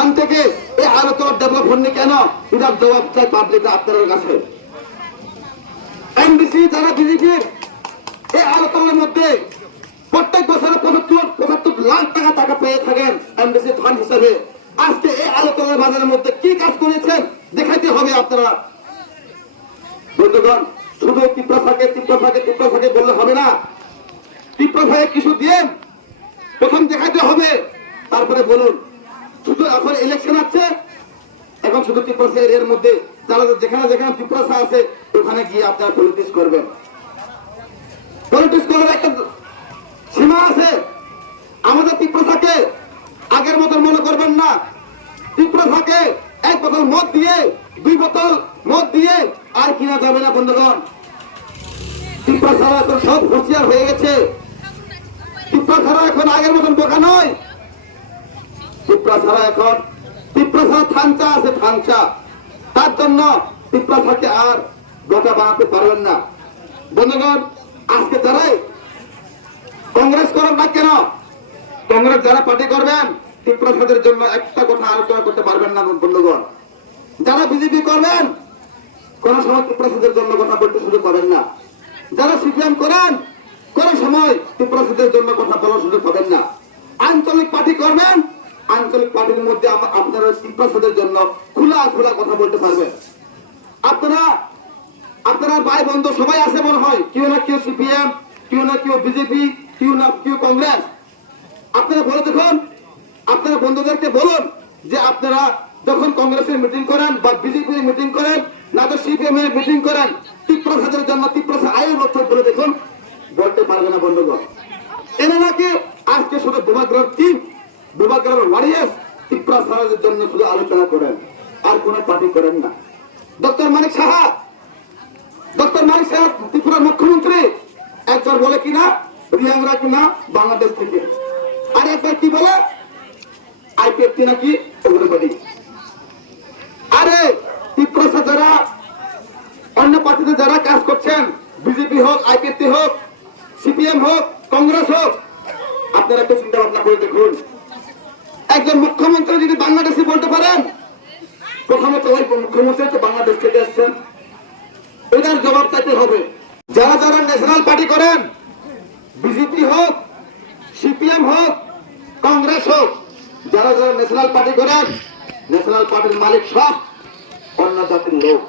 ধান থেকে এই আলোচনা ডেভেলপ হননি কেন? এটার জবাব চাই পাবলিক আপনাদের কাছে। যারা বিজেপির এই মধ্যে প্রত্যেক বছরে পঁচাত্তর পঁচাত্তর লাখ টাকা টাকা পেয়ে থাকেন হিসেবে। আজকে এই বাজারের মধ্যে কি কাজ করেছেন দেখাইতে হবে আপনারা। বন্ধুগণ, শুধু তীব্রসাকে তীব্রসাকে তীব্রসাকে বললে হবে না। তীব্রসাকে কিছু দিয়ে প্রথম দেখাইতে হবে, তারপরে বলুন। শুধু এখন ইলেকশন আছে, এখন শুধু ত্রিপুরা এর মধ্যে যারা যেখানে যেখানে ত্রিপুরা আছে, ওখানে গিয়ে আপনারা পলিটিক্স করবেন। পলিটিক্স করার একটা সীমা আছে। আমাদের আগের মতন মনে করবেন না। এক বোতল মদ দিয়ে, দুই বোতল মদ দিয়ে আর কিনা যাবে না, বন্ধুগণ। ত্রিপুরা ছাড়া এখন সব হুঁশিয়ার হয়ে গেছে। ত্রিপুরা ছাড়া এখন আগের মতন বোকা নয়। ছাড়া এখন ত্রিপুরা ছাড়া আছে থানচা তার জন্য ছাড়াকে আর গোটা বানাতে পারবেন না। বন্ধুগণ, আজকে যারাই কংগ্রেস করেন না কেন, কংগ্রেস যারা পার্টি করবেন ছাড়ের জন্য একটা কথা আলোচনা করতে পারবেন না বন্ধুগণ। যারা বিজেপি করবেন, কোন সময় ছাড়ের জন্য কথা বলতে সুযোগ পাবেন না। যারা সিপিএম করেন, কোন সময় ছাড়ের জন্য কথা বলার সুযোগ পাবেন না। আঞ্চলিক পার্টি করবেন আঞ্চলিক পার্টির মধ্যে আপনারা ত্রিপুরা জন্য খোলা খোলা কথা বলতে পারবেন। আপনারা আপনারা ভাই বন্ধু সবাই আছে মনে হয়? কেউ না কেউ সিপিএম, কেউ না কেউ বিজেপি, কেউ না কেউ কংগ্রেস। আপনারা বলে দেখুন, আপনারা বন্ধুদেরকে বলুন যে আপনারা যখন কংগ্রেসের মিটিং করেন বা বিজেপির মিটিং করেন, না তো সিপিএম এর মিটিং করেন তীব্রসাদের জন্য তীব্রসা আয়ের বছর বলে দেখুন, বলতে পারবে না বন্ধুগণ। এরা নাকি আজকে শুধু দুবাগ্রহ টিম সারাজের জন্য শুধু আলোচনা করেন, আর কোন পার্টি করেন না। ডক্টর মানিক সাহা, ডক্টর মানিক সাহা, ত্রিপুরার বলে কিনা কিনা কি বলে আইপিএফটি নাকি এভরিবডি আরে যারা, অন্য পার্টিতে যারা কাজ করছেন, বিজেপি হোক আইপিএফটি হোক, সিপিএম হোক, কংগ্রেস হোক, আপনারা একটু চিন্তা ভাবনা করে দেখুন। একজন মুখ্যমন্ত্রী যদি বাংলাদেশে বলতে পারেন, প্রথমে তো ওই মুখ্যমন্ত্রী তো বাংলাদেশ থেকে এসছেন। এটার জবাব চাইতে হবে, যারা যারা ন্যাশনাল পার্টি করেন, বিজেপি হোক, সিপিএম হোক, কংগ্রেস হোক, যারা যারা ন্যাশনাল পার্টি করেন, ন্যাশনাল পার্টির মালিক সব অন্য জাতির লোক।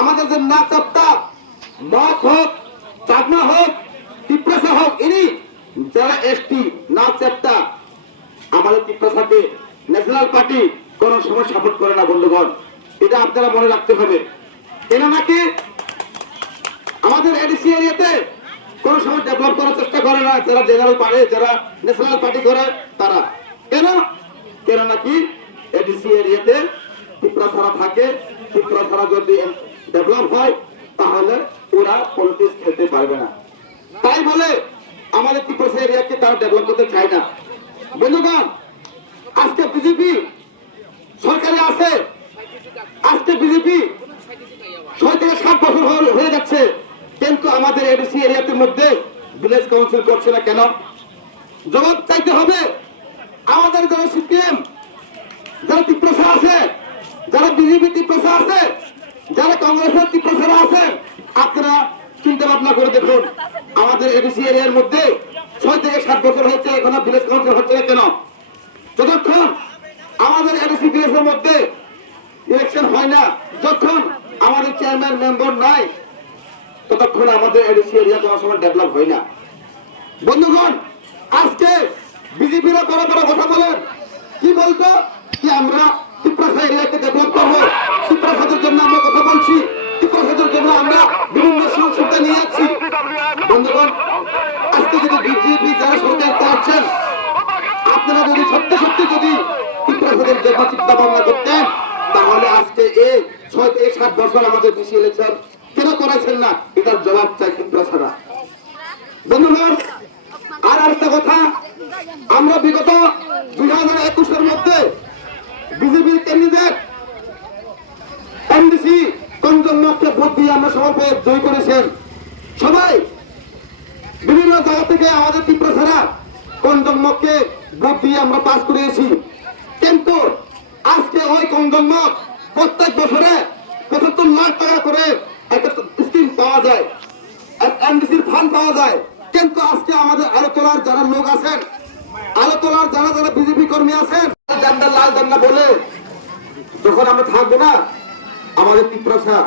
আমাদের যে না চাপটা মত হোক, চাকমা হোক টিপ্রাসা হোক, ইনি যারা এসটি না চাপটা আমাদের টিপ্রাসাকে ন্যাশনাল পার্টি কোন সময় সাপোর্ট করে না বন্ধুগণ। এটা আপনারা মনে রাখতে হবে। এরা নাকি আমাদের এডিসি এরিয়াতে কোন সময় ডেভেলপ করার চেষ্টা করে না, যারা জেনারেল পারে যারা ন্যাশনাল পার্টি করে, তারা। কেন? কেন নাকি এডিসি এরিয়াতে ত্রিপুরা ছাড়া থাকে ত্রিপুরা ছাড়া যদি ডেভেলপ হয়, তাহলে ওরা পলিটিক্স খেলতে পারবে না। তাই বলে আমাদের ত্রিপুরা এরিয়াকে তারা ডেভেলপ করতে চায় না। বন্ধুগণ, আজকে বিজেপি সরকারে আছে। আজকে বিজেপি ছয় থেকে সাত বছর হয়ে- যাচ্ছে। কিন্তু আমাদের এডিসি এরিয়াতে মধ্যে ভিলেজ কাউন্সিল করছে না কেন? জবাব চাইতে হবে, আমাদের যারা সিপিএম, যারা তীব্রসা আছে, যারা বিজেপি তীব্রসা আছে, যারা কংগ্রেসের তীব্রসা আছে, আপনারা চিন্তা ভাবনা করে দেখুন, আমাদের এডিসি এরিয়ার মধ্যে ছয় থেকে সাত বছর হচ্ছে এখনও ভিলেজ কাউন্সিল হচ্ছে না কেন? যতক্ষণ আমাদের এডিসি ভিলেজের মধ্যে ইলেকশন হয় না যখন আমাদের চেয়ারম্যান মেম্বার নাই, ততক্ষণ আমাদের এডিসি এরিয়া কোনো সময় ডেভেলপ হয় না। বন্ধুগণ, আজকে বিজেপিরা বড় বড় কথা বলেন। কি বলতো? কি আমরা ত্রিপ্রাসা এরিয়াকে ডেভেলপ করব? ত্রিপ্রাসাদের জন্য আমরা কথা বলছি। ত্রিপ্রাসাদের জন্য আমরা বিভিন্ন সংসদে নিয়ে যাচ্ছি বন্ধুগণ আজকে যদি বিজেপি যারা সরকার চালাচ্ছেন আপনারা যদি সত্যি সত্যি যদি ত্রিপুরাদের চিন্তা ভাবনা করতেন, তাহলে আজকে এই ছয় থেকে সাত বছর আমাদের বেশি ইলেকশন কেন করেছেন না? এটার জবাব চাই ত্রিপুরা ছাড়া বন্ধুগণ আর একটা কথা, আমরা বিগত দুই হাজার একুশের মধ্যে বিজেপির ক্যান্ডিডেট এমডিসি কঞ্জনকে ভোট দিয়ে আমরা সবাই জয় করেছেন সবাই বিভিন্ন জায়গা থেকে আমাদের তীব্র ছাড়া কঞ্জনকে ভোট দিয়ে আমরা পাস করিয়েছি। কিন্তু ওই কন্দন্য প্রত্যেক বছরে পঁচাত্তর লাখ টাকা করে একটা স্কিম পাওয়া যায় এনডিসির ফান্ড পাওয়া যায়। কিন্তু আজকে আমাদের আলোচনার যারা লোক আছেন আলোচনার যারা যারা বিজেপি কর্মী আছেন জান্ডা লাল জান্ডা বলে যখন আমরা থাকব না, আমাদের পিপ্রাসা